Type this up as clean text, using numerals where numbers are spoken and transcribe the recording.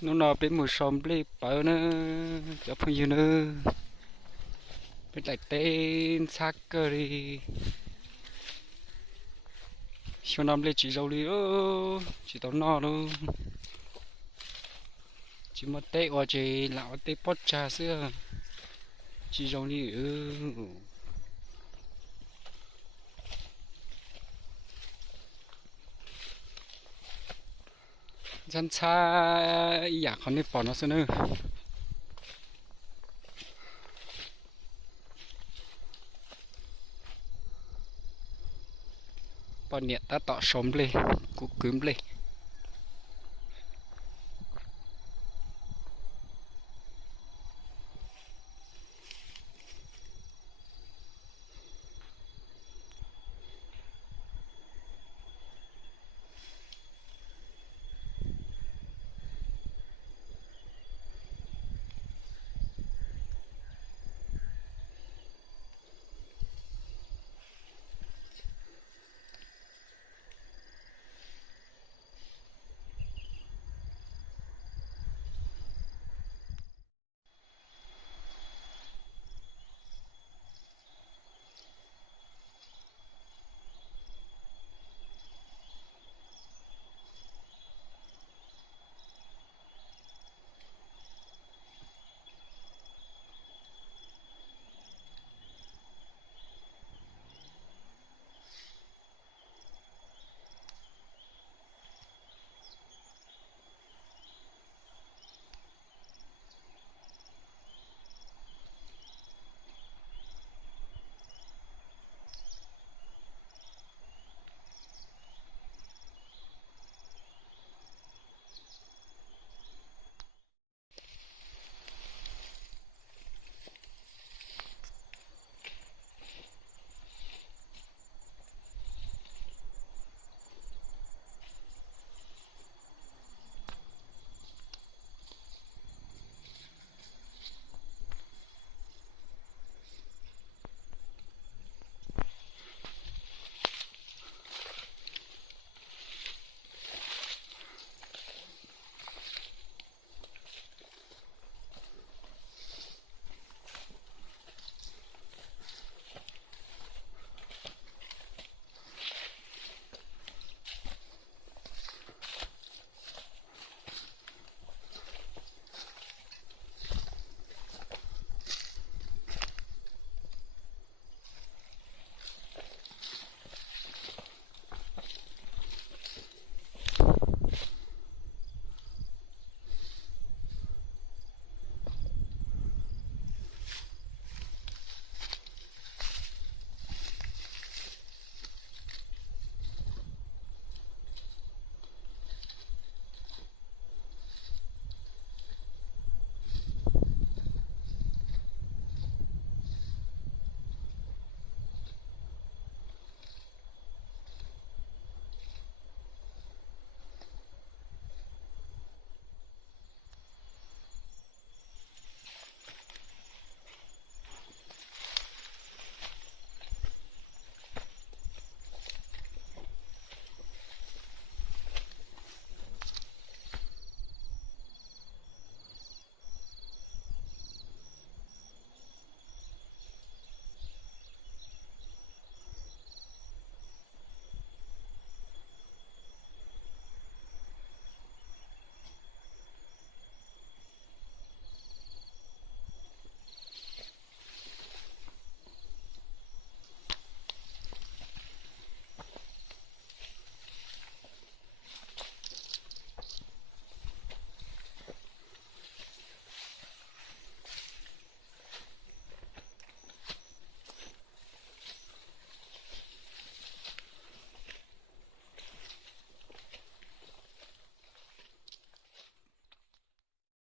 nó nọ bên một xóm bên bao nữa cho phong yêu nữa bên lại tên xác cơ đi cho năm lên chỉ dâu đi chỉ tao no đâu chỉ một tê hoặc chỉ lão tê bớt trà xưa chỉ dâu đi dân xaอยากเขาในปอนnó xưa nữaปอนเนี่ยตาต่อชมเลยกูกึมเลย